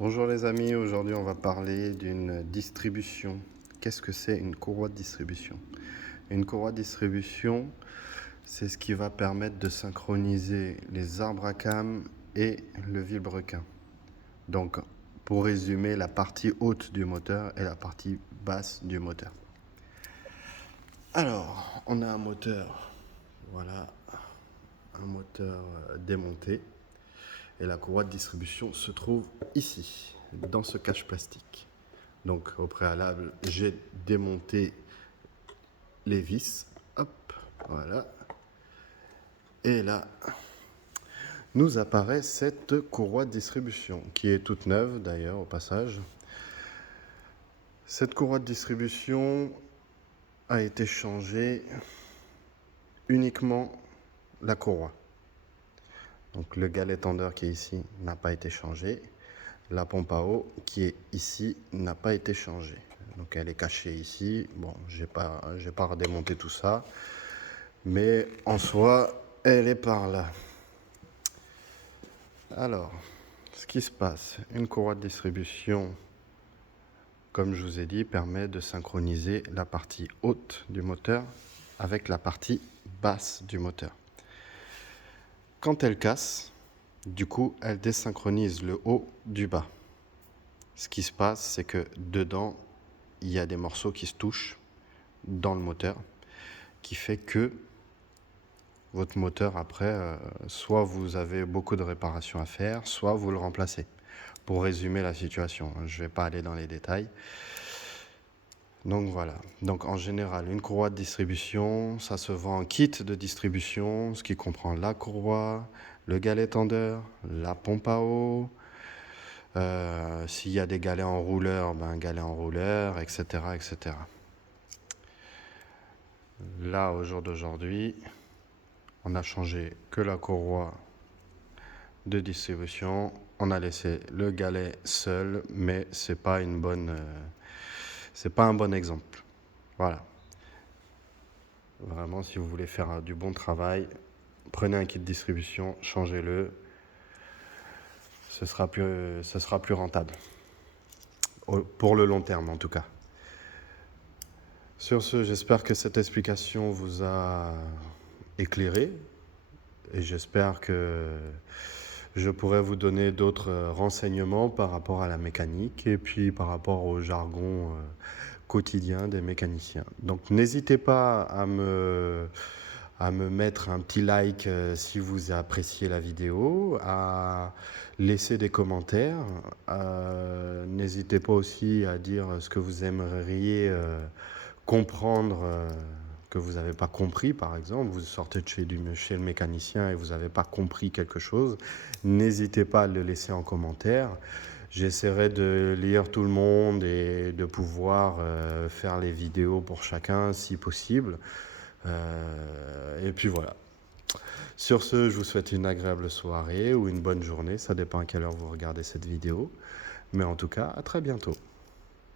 Bonjour les amis, aujourd'hui on va parler d'une distribution. Qu'est-ce que c'est une courroie de distribution? Une courroie de distribution, c'est ce qui va permettre de synchroniser les arbres à cames et le vilebrequin. Donc, pour résumer, la partie haute du moteur et la partie basse du moteur. Alors, on a un moteur, voilà, un moteur démonté. Et la courroie de distribution se trouve ici, dans ce cache plastique. Donc au préalable, j'ai démonté les vis. Hop, voilà. Et là, nous apparaît cette courroie de distribution, qui est toute neuve d'ailleurs au passage. Cette courroie de distribution a été changée uniquement la courroie. Donc le galet tendeur qui est ici n'a pas été changé. La pompe à eau qui est ici n'a pas été changée. Donc elle est cachée ici. Bon, j'ai pas redémonté tout ça. Mais en soi, elle est par là. Alors, ce qui se passe, une courroie de distribution, comme je vous ai dit, permet de synchroniser la partie haute du moteur avec la partie basse du moteur. Quand elle casse, du coup, elle désynchronise le haut du bas. Ce qui se passe, c'est que dedans, il y a des morceaux qui se touchent dans le moteur, qui fait que votre moteur, après, soit vous avez beaucoup de réparations à faire, soit vous le remplacez. Pour résumer la situation, je ne vais pas aller dans les détails. Donc voilà. Donc en général, une courroie de distribution, ça se vend en kit de distribution, ce qui comprend la courroie, le galet tendeur, la pompe à eau. S'il y a des galets en rouleur, un galet en rouleur, etc., etc. Là, au jour d'aujourd'hui, on a changé que la courroie de distribution. On a laissé le galet seul, mais c'est pas un bon exemple. Voilà. Vraiment, si vous voulez faire du bon travail, prenez un kit de distribution, changez-le. Ce sera plus rentable. Pour le long terme, en tout cas. Sur ce, j'espère que cette explication vous a éclairé et j'espère que je pourrai vous donner d'autres renseignements par rapport à la mécanique et puis par rapport au jargon quotidien des mécaniciens. Donc n'hésitez pas à me mettre un petit like si vous appréciez la vidéo, à laisser des commentaires. N'hésitez pas aussi à dire ce que vous aimeriez comprendre que vous n'avez pas compris, par exemple. Vous sortez de chez le mécanicien et vous n'avez pas compris quelque chose. N'hésitez pas à le laisser en commentaire. J'essaierai de lire tout le monde et de pouvoir faire les vidéos pour chacun si possible. Et puis voilà. Sur ce, je vous souhaite une agréable soirée ou une bonne journée. Ça dépend à quelle heure vous regardez cette vidéo. Mais en tout cas, à très bientôt.